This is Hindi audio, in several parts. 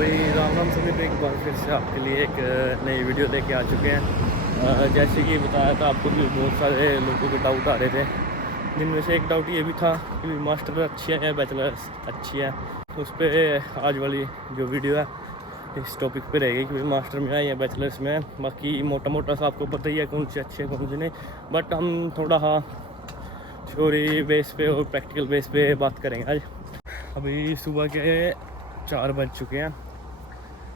भाई राम राम सभी पे एक बार फिर से आपके लिए एक नई वीडियो लेके आ चुके हैं। जैसे कि बताया था आपको भी बहुत सारे लोगों के डाउट आ रहे थे, जिनमें से एक डाउट ये भी था कि मास्टर अच्छी है या बैचलर अच्छी है। तो उस पर आज वाली जो वीडियो है इस टॉपिक पे रहेगी कि भाई मास्टर में है या बैचलर्स में है। बाकी मोटा मोटा सा आपको पता ही है कौन सी अच्छी है कौन सी नहीं, बट हम थोड़ा थ्योरी बेस पे और प्रैक्टिकल बेस पे बात करेंगे आज। अभी सुबह के 4 बज चुके हैं।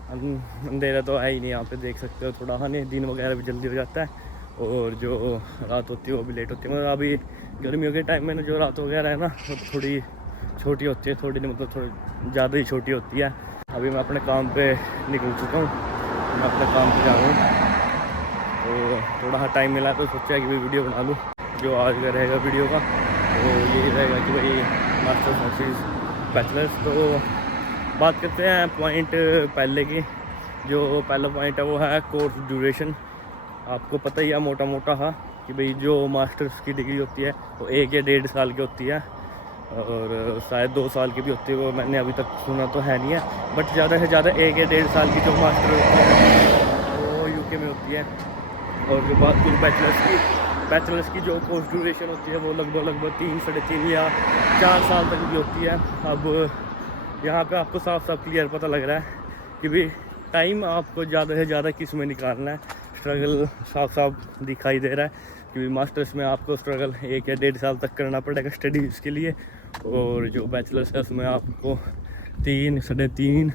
अंधेरा तो है ही नहीं, यहाँ पे देख सकते हो थोड़ा। हाँ नहीं, दिन वगैरह भी जल्दी हो जाता है और जो रात होती है वो भी लेट होती है। मतलब अभी गर्मियों के टाइम में ना जो रात वगैरह है ना वो थोड़ी छोटी होती है, थोड़ी नहीं मतलब थोड़ी ज़्यादा ही छोटी होती है। अभी मैं अपने काम पे निकल चुका हूँ, मैं अपने काम पे जा रहा हूँ। तो थोड़ा सा टाइम मिला तो सोचा कि भाई वीडियो बना लूँ। जो आज का रहेगा वीडियो का तो यही रहेगा कि भाई मास्टर्स वर्सेस बैचलर्स। तो बात करते हैं पॉइंट पहले की। जो पहला पॉइंट है वो है कोर्स ड्यूरेशन। आपको पता ही है मोटा मोटा हाँ कि भाई जो मास्टर्स की डिग्री होती है वो 1 या 1.5 साल की होती है और शायद 2 साल की भी होती है, वो मैंने अभी तक सुना तो है नहीं है। बट ज़्यादा से ज़्यादा 1 या 1.5 साल की जो मास्टर होती है वो यूके में होती है। और जो बात करूँ बैचलर्स की जो कोर्स ड्यूरेशन होती है वो लगभग 3, 3.5 या 4 साल तक भी होती है। अब यहाँ पे आपको साफ साफ क्लियर पता लग रहा है कि भाई टाइम आपको ज़्यादा से ज़्यादा किस में निकालना है। स्ट्रगल साफ साफ दिखाई दे रहा है कि भाई मास्टर्स में आपको स्ट्रगल 1 या 1.5 साल तक करना पड़ेगा स्टडीज़ के लिए, और जो बैचलर्स है उसमें आपको 3, 3.5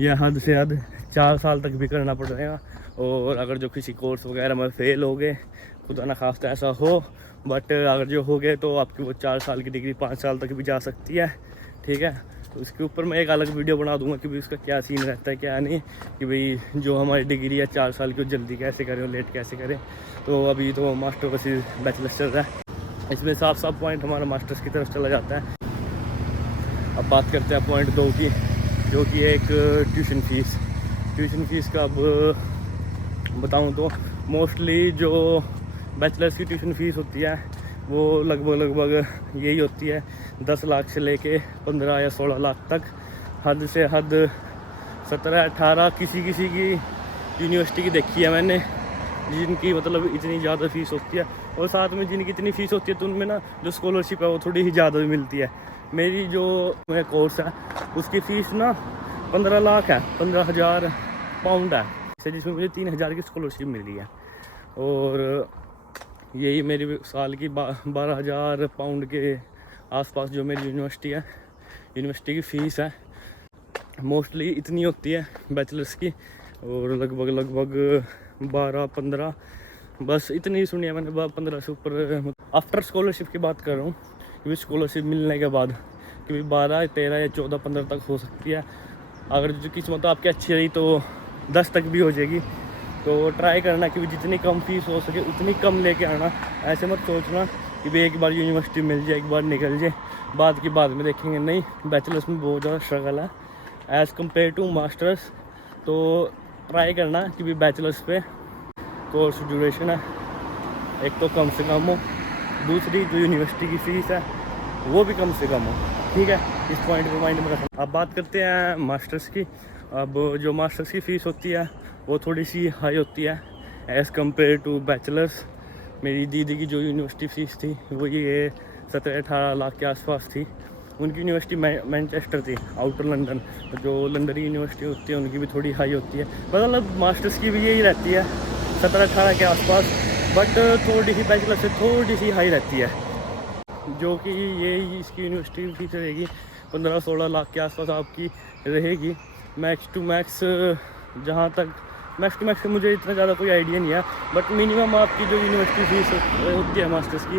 या हद से हद 4 साल तक भी करना पड़ेगा। और अगर जो किसी कोर्स वगैरह में फ़ेल हो गए, खुदा ना खास्ता ऐसा हो, बट अगर जो हो गए तो आपकी वो 4 साल की डिग्री 5 साल तक भी जा सकती है। ठीक है, तो उसके ऊपर मैं एक अलग वीडियो बना दूंगा कि भाई उसका क्या सीन रहता है क्या नहीं, कि भाई जो हमारी डिग्री है 4 साल की जल्दी कैसे करें और लेट कैसे करें। तो अभी तो मास्टर वर्सेस बैचलर्स चल रहा है, इसमें साफ साफ पॉइंट हमारा मास्टर्स की तरफ चला जाता है। अब बात करते हैं पॉइंट 2 की, जो कि एक ट्यूशन फ़ीस का। अब बताऊँ तो मोस्टली जो बैचलर्स की ट्यूशन फ़ीस होती है वो लगभग यही होती है 10 लाख से लेके 15 या 16 लाख तक। हद से हद 17, 18 किसी की यूनिवर्सिटी की देखी है मैंने, जिनकी मतलब इतनी ज़्यादा फ़ीस होती है। और साथ में जिनकी इतनी फ़ीस होती है तो उनमें ना जो स्कॉलरशिप है वो थोड़ी ही ज़्यादा भी मिलती है। मेरी जो मेरा कोर्स है उसकी फ़ीस ना 15 लाख है, 15,000 पाउंड है, जिसमें मुझे 3,000 की स्कॉलरशिप मिली है। और यही मेरी साल की 12,000 पाउंड के आसपास जो मेरी यूनिवर्सिटी की फ़ीस है मोस्टली इतनी होती है बैचलर्स की। और लगभग 12-15 बस इतनी ही सुनी है मैंने, 15 से ऊपर। आफ्टर स्कॉलरशिप की बात कर रहा हूँ कि स्कॉलरशिप मिलने के बाद कि भाई 12, 13 या 14, 15 तक हो सकती है। अगर जो किस्मत आपकी अच्छी रही तो 10 तक भी हो जाएगी। तो ट्राई करना कि जितनी कम फीस हो सके उतनी कम लेके आना। ऐसे मत सोचना कि भाई एक बार यूनिवर्सिटी मिल जाए, एक बार निकल जाए, बाद में देखेंगे। नहीं, बैचलर्स में बहुत ज़्यादा स्ट्रगल है एज़ कम्पेयर टू मास्टर्स। तो ट्राई करना कि भाई बैचलर्स पे कोर्स ड्यूरेशन है एक तो कम से कम हो, दूसरी जो यूनिवर्सिटी की फ़ीस है वो भी कम से कम हो। ठीक है, इस पॉइंट को माइंड में रखना। अब बात करते हैं मास्टर्स की। अब जो मास्टर्स की फ़ीस होती है वो थोड़ी सी हाई होती है एज़ कम्पेयर टू बैचलर्स। मेरी दीदी की जो यूनिवर्सिटी फ़ीस थी वो ये 17-18 लाख के आसपास थी। उनकी यूनिवर्सिटी मैनचेस्टर थी, आउटर लंदन। तो जो लंदन की यूनिवर्सिटी होती है उनकी भी थोड़ी हाई होती है, मतलब मास्टर्स की भी यही रहती है 17-18 के आसपास, बट थोड़ी सी बैचलर से थोड़ी सी हाई रहती है। जो कि ये इसकी यूनिवर्सिटी फीस रहेगी 15-16 लाख के आसपास आपकी रहेगी। मैक्स टू मैक्स जहाँ तक मैक्स टू मैक्स मुझे इतना ज़्यादा कोई आइडिया नहीं है, बट मिनिमम आपकी जो यूनिवर्सिटी फीस होती है मास्टर्स की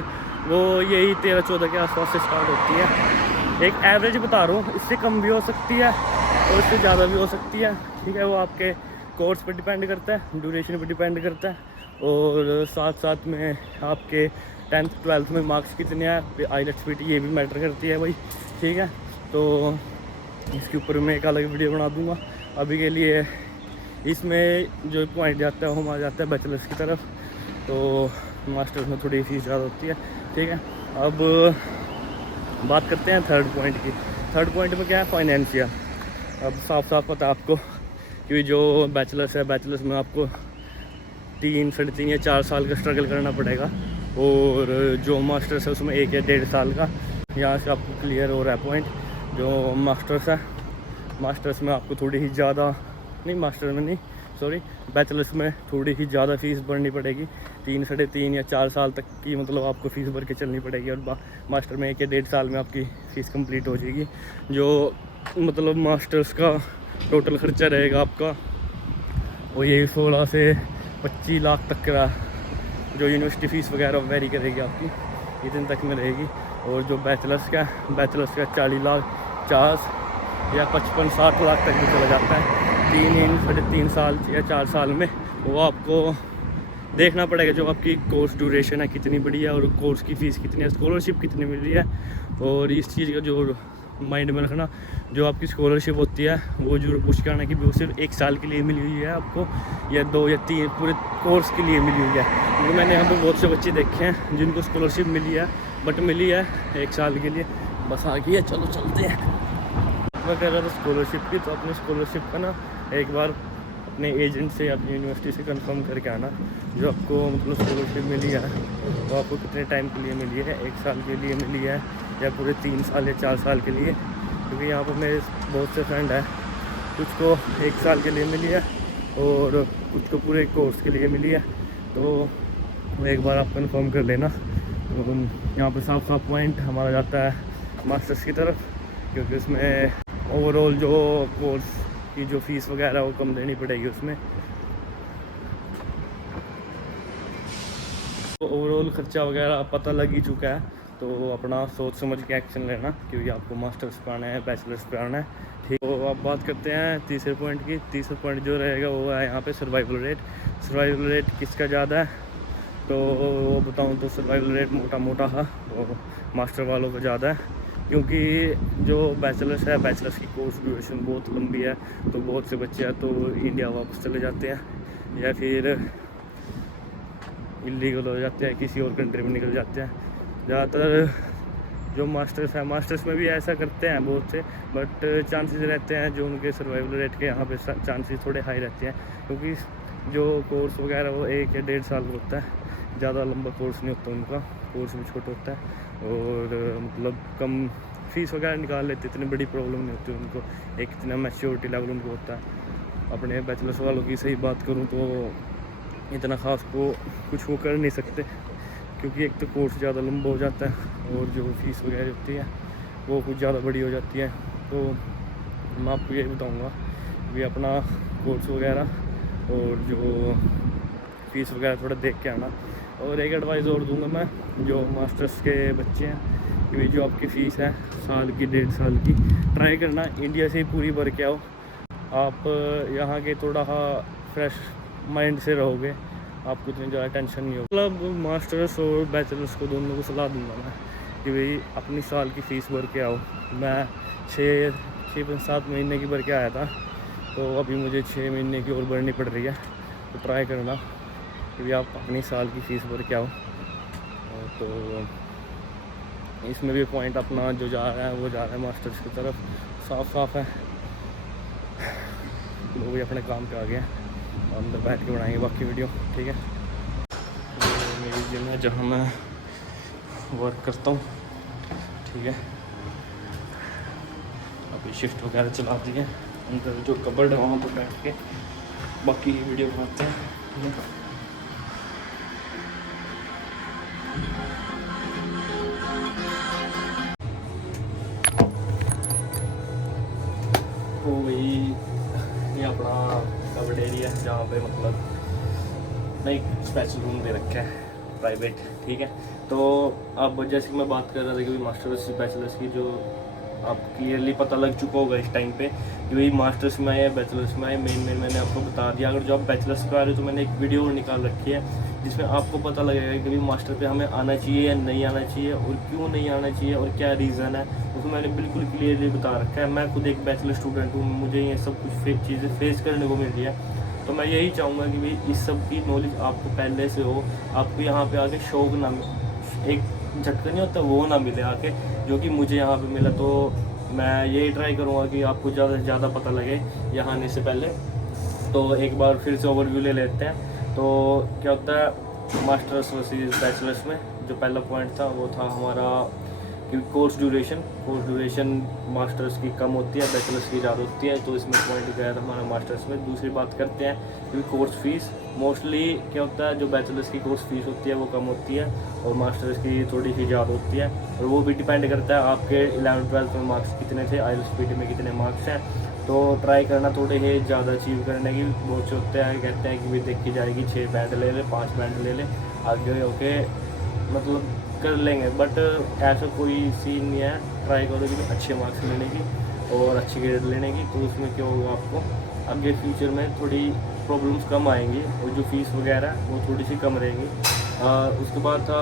वो यही 13-14 के आसपास से स्टार्ट होती है। एक एवरेज बता रहा हूँ, इससे कम भी हो सकती है और इससे ज़्यादा भी हो सकती है। ठीक है, वो आपके कोर्स पर डिपेंड करता है, ड्यूरेशन पर डिपेंड करता है, और साथ साथ में आपके 10th 12th में मार्क्स कितने हैं, आईलेट्स पीटी ये भी मैटर करती है भाई। ठीक है, तो इसके ऊपर मैं एक अलग वीडियो बना दूंगा। अभी के लिए इसमें जो पॉइंट जाता है वो हमारा जाता है बैचलर्स की तरफ, तो मास्टर्स में थोड़ी फीस ज़्यादा होती है। ठीक है, अब बात करते हैं थर्ड पॉइंट की। थर्ड पॉइंट में क्या है, फाइनेंशियल। अब साफ साफ पता है आपको कि जो बैचलर्स है, बैचलर्स में आपको 3, 3.5 या 4 साल का स्ट्रगल करना पड़ेगा, और जो मास्टर्स है उसमें 1 या 1.5 साल का। यहाँ से आपको क्लियर हो रहा है पॉइंट। जो मास्टर्स है, मास्टर्स में आपको थोड़ी ही ज़्यादा नहीं, मास्टर में नहीं सॉरी, बैचलर्स में थोड़ी ही ज़्यादा फ़ीस भरनी पड़ेगी। 3, 3.5 या 4 साल तक की मतलब आपको फ़ीस भर के चलनी पड़ेगी, और मास्टर में 1 या 1.5 साल में आपकी फ़ीस कंप्लीट हो जाएगी। जो मतलब मास्टर्स का टोटल ख़र्चा रहेगा आपका वो यही 16 से 25 लाख तक का, जो यूनिवर्सिटी फ़ीस वगैरह वेरी करेगी आपकी, इतने तक में रहेगी। और जो बैचलर्स का 40 लाख 50 या 55-60 लाख तक भी चला जाता है 3 साल या 4 साल में। वो आपको देखना पड़ेगा जो आपकी कोर्स ड्यूरेशन है कितनी बड़ी है, और कोर्स की फ़ीस कितनी है, स्कॉलरशिप कितनी मिल रही है। और इस चीज़ का जो माइंड में रखना, जो आपकी स्कॉलरशिप होती है वो जरूर पूछ के आना कि वो सिर्फ 1 साल के लिए मिली हुई है आपको, या 2 या 3 पूरे कोर्स के लिए मिली हुई है। क्योंकि मैंने यहाँ पे बहुत से बच्चे देखे हैं जिनको स्कॉलरशिप मिली है, बट मिली है 1 साल के लिए, बस आ गई है, चलो चलते हैं। मैं कह रहा था स्कॉलरशिप की, तो अपनी स्कॉलरशिप का ना एक बार अपने एजेंट से, अपनी यूनिवर्सिटी से कंफर्म करके आना जो आपको मतलब स्कॉलरशिप मिली है वो आपको कितने टाइम के लिए मिली है, 1 साल के लिए मिली है या पूरे 3 साल या 4 साल के लिए। क्योंकि यहाँ पर मेरे बहुत से फ्रेंड हैं, कुछ को 1 साल के लिए मिली है और कुछ को पूरे कोर्स के लिए मिली है। तो एक बार आप कंफर्म कर लेना। तो यहाँ पर साफ साफ पॉइंट हमारा जाता है मास्टर्स की तरफ, क्योंकि उसमें ओवरऑल जो कोर्स की जो फ़ीस वगैरह वो कम देनी पड़ेगी उसमें। तो ओवरऑल ख़र्चा वगैरह पता लग ही चुका है, तो अपना सोच समझ के एक्शन लेना, क्योंकि आपको मास्टर्स पे आना है, बैचलर्स पे आना है, ठीक। तो अब बात करते हैं तीसरे पॉइंट की। तीसरा पॉइंट जो रहेगा वो है यहाँ पे सर्वाइवल रेट। सर्वाइवल रेट किसका ज़्यादा है, तो वो बताऊँ तो सर्वाइवल रेट मोटा हाँ तो मास्टर वालों का ज़्यादा है, क्योंकि जो बैचलर्स है, बैचलर्स की कोर्स ड्यूरेशन बहुत लंबी है। तो बहुत से बच्चे हैं तो इंडिया वापस चले जाते हैं या फिर इलीगल हो जाते हैं, किसी और कंट्री में निकल जाते हैं। ज़्यादातर जो मास्टर्स हैं, मास्टर्स में भी ऐसा करते हैं बहुत से, बट चांसेस रहते हैं जो उनके सर्वाइवल रेट के यहाँ पे चांसेस थोड़े हाई रहते हैं, क्योंकि जो कोर्स वगैरह वो 1 या 1.5 साल का होता है, ज़्यादा लंबा कोर्स नहीं होता उनका, कोर्स भी छोटा होता है और मतलब कम फीस वगैरह निकाल लेते, इतनी बड़ी प्रॉब्लम नहीं होती उनको, एक इतना मैच्योरिटी लेवल उनको होता है। अपने बैचलर्स वालों की सही बात करूँ तो इतना ख़ास को कुछ वो कर नहीं सकते, क्योंकि एक तो कोर्स ज़्यादा लंबा हो जाता है और जो फीस वगैरह होती है वो कुछ ज़्यादा बड़ी हो जाती है। तो मैं आपको यही बताऊँगा कि अपना कोर्स वगैरह और जो फ़ीस वगैरह थोड़ा देख के आना। और एक एडवाइस और दूंगा मैं, जो मास्टर्स के बच्चे हैं, कि जो आपकी फ़ीस है साल की 1.5 साल की, ट्राई करना इंडिया से ही पूरी भर के आओ। आप यहाँ के थोड़ा फ्रेश माइंड से रहोगे, आपको इतनी ज़्यादा टेंशन नहीं होगी। मतलब मास्टर्स और बैचलर्स को दोनों को सलाह दूंगा मैं कि भाई अपनी साल की फ़ीस भर के आओ। मैं 6-7 महीने की भर के आया था, तो अभी मुझे 6 महीने की और भरनी पड़ रही है। तो ट्राई करना कि भाई आप अपनी साल की फ़ीस भर के आओ। तो इसमें भी पॉइंट अपना जो जा रहा है वो जा रहा है मास्टर्स की तरफ, साफ है। वो भी अपने काम पे आ गया, अंदर बैठ के बनाएंगे बाकी वीडियो, ठीक है। तो मेरी जिम है जहाँ मैं वर्क करता हूँ, ठीक है। अभी शिफ्ट वगैरह चला दी है, अंदर जो कबर्ड है वहाँ पर बैठ के बाकी वीडियो बनाते हैं, ठीक है। तो वही ये अपना कबर्ड एरिया है जहाँ पे मतलब नहीं स्पेशल रूम दे रखा है प्राइवेट, ठीक है। तो अब जैसे कि मैं बात कर रहा था कि मास्टर्स बैचलर्स की जो आप क्लियरली पता लग चुका होगा इस टाइम पे कि भाई मास्टर्स में आए या बैचलर्स में आए, मेन मैंने आपको बता दिया। अगर जो आप बैचलर्स पे आ रहे हो तो मैंने एक वीडियो और निकाल रखी है जिसमें आपको पता लगेगा कि भाई मास्टर पे हमें आना चाहिए या नहीं आना चाहिए, और क्यों नहीं आना चाहिए और क्या रीज़न है, उसको मैंने बिल्कुल क्लियरली बता रखा है। मैं खुद एक बैचलर स्टूडेंट हूँ, मुझे ये सब कुछ चीज़ें फेस करने को मिल रही है। तो मैं यही चाहूँगा कि भाई इस सब की नॉलेज आपको पहले से हो, आपको यहाँ पे आके शौक ना, एक झटका नहीं होता वो ना मिले आके, जो कि मुझे यहाँ पे मिला। तो मैं यही ट्राई करूँगा कि आपको ज़्यादा से ज़्यादा पता लगे यहाँ आने से पहले। तो एक बार फिर से ओवरव्यू ले लेते हैं। तो क्या होता है मास्टर्स वर्सेस बैचलर्स में, जो पहला पॉइंट था वो था हमारा कि कोर्स ड्यूरेशन मास्टर्स की कम होती है, बैचलर्स की ज़्यादा होती है। तो इसमें पॉइंट गया था हमारा मास्टर्स में। दूसरी बात करते हैं कि कोर्स फीस मोस्टली क्या होता है, जो बैचलर्स की कोर्स फीस होती है वो कम होती है और मास्टर्स की थोड़ी सी ज़्यादा होती है। और वो भी डिपेंड करता है आपके 11th-12th में मार्क्स कितने थे, IELTS में कितने मार्क्स हैं। तो ट्राई करना थोड़े ही ज़्यादा अचीव करने की। बहुत से होते हैं कहते हैं कि भी देखी जाएगी 6 बैंड ले ले, 5 बैंड ले ले, आगे ओके मतलब कर लेंगे, बट ऐसा कोई सीन नहीं है। ट्राई करो कि अच्छे मार्क्स लेने की और अच्छी ग्रेड लेने की, तो उसमें क्या होगा आपको आगे फ्यूचर में थोड़ी प्रॉब्लम्स कम आएंगी और जो फीस वगैरह वो थोड़ी सी कम रहेगी। उसके बाद था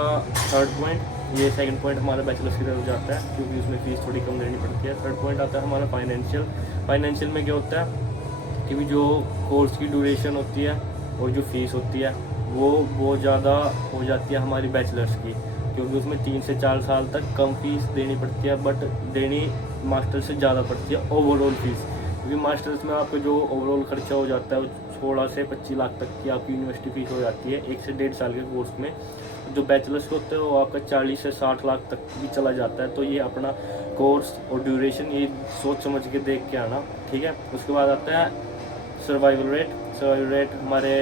थर्ड पॉइंट, ये सेकंड पॉइंट हमारा बैचलर्स की तरफ जाता है क्योंकि उसमें फ़ीस थोड़ी कम देनी पड़ती है। थर्ड पॉइंट आता है हमारा फाइनेंशियल में क्या होता है कि भी जो कोर्स की ड्यूरेशन होती है और जो फ़ीस होती है वो बहुत ज़्यादा हो जाती है हमारी बैचलर्स की, क्योंकि उसमें 3 से 4 साल तक कम फीस देनी पड़ती है, बट देनी मास्टर से ज़्यादा पड़ती है ओवरऑल फीस। क्योंकि मास्टर्स में आपका जो ओवरऑल खर्चा हो जाता है वो 16 से 25 लाख तक की आपकी यूनिवर्सिटी फीस हो जाती है 1 से 1.5 साल के कोर्स में। जो बैचलर्स के होते हैं वो आपका 40 से 60 लाख तक भी चला जाता है। तो ये अपना कोर्स और ड्यूरेशन ये सोच समझ के देख के आना, ठीक है। उसके बाद आता है सर्वाइवल रेट हमारे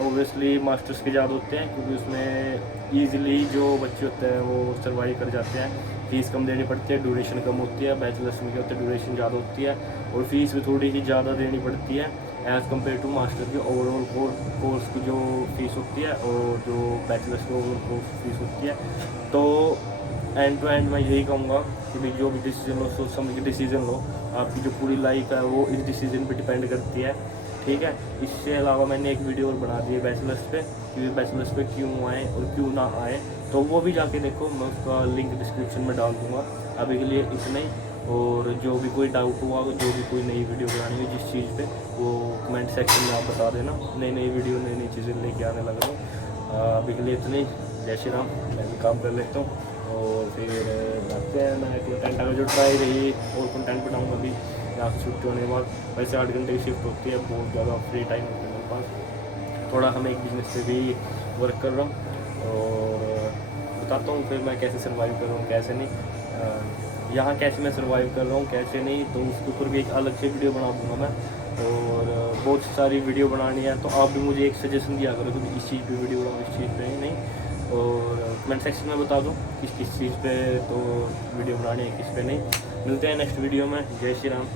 ओबियसली मास्टर्स के ज़्यादा होते हैं क्योंकि उसमें ईज़िली जो बच्चे होते हैं वो सर्वाइव कर जाते हैं। फ़ीस कम देनी पड़ती है, ड्यूरेशन कम होती है। बैचलर्स में क्या होता है ड्यूरेशन ज़्यादा होती है और फीस भी थोड़ी सी ज़्यादा देनी पड़ती है एज़ कम्पेयर टू मास्टर की ओवरऑल कोर्स की जो फीस होती है और जो बैचलर्स की ओवरऑल कोर्स फीस होती है। तो एंड टू एंड मैं यही कहूँगा कि भाई जो भी डिसीजन लो सोच समझ के डिसीजन लो। आपकी जो पूरी लाइफ है वो इस डिसीजन पे डिपेंड करती है, ठीक है। इससे अलावा मैंने एक वीडियो और बना दी है बैचलर्स पे कि बैचलर्स पे क्यों आए और क्यों ना आए, तो वो भी जाके देखो, मैं उसका लिंक डिस्क्रिप्शन में डाल दूँगा। अभी के लिए इतना ही, और जो भी कोई डाउट हुआ, जो भी कोई नई वीडियो बनानी हो जिस चीज़ पे, वो कमेंट सेक्शन में आप बता देना। नई वीडियो नई चीज़ें लेके आने लग रहा हूँ। अभी के लिए इतना ही। जय श्री राम। मैं भी काम कर लेता हूँ और फिर आते हैं। मैं कंटेंट अगर जो ट्राई रही और कंटेंट बनाऊँगा अभी यहाँ से छुट्टी होने के बाद। वैसे 8 घंटे की शिफ्ट होती है, बहुत ज़्यादा फ्री टाइम होता है मेरे पास। थोड़ा हम एक बिज़नेस पे भी वर्क कर रहा हूँ और बताता हूँ फिर मैं कैसे सर्वाइव कर रहा हूँ कैसे नहीं, यहाँ कैसे मैं सर्वाइव कर रहा हूँ कैसे नहीं, तो उसके ऊपर भी एक अलग से वीडियो बना दूँगा मैं। और बहुत सारी वीडियो बनानी है, तो आप भी मुझे एक सजेशन दिया करो कि इस चीज़ पे वीडियो बनाओ, इस चीज़ पे नहीं। और कमेंट सेक्शन में बता दो किस चीज़ पे तो वीडियो बनानी है, किस पे नहीं। मिलते हैं नेक्स्ट वीडियो में। जय श्री राम।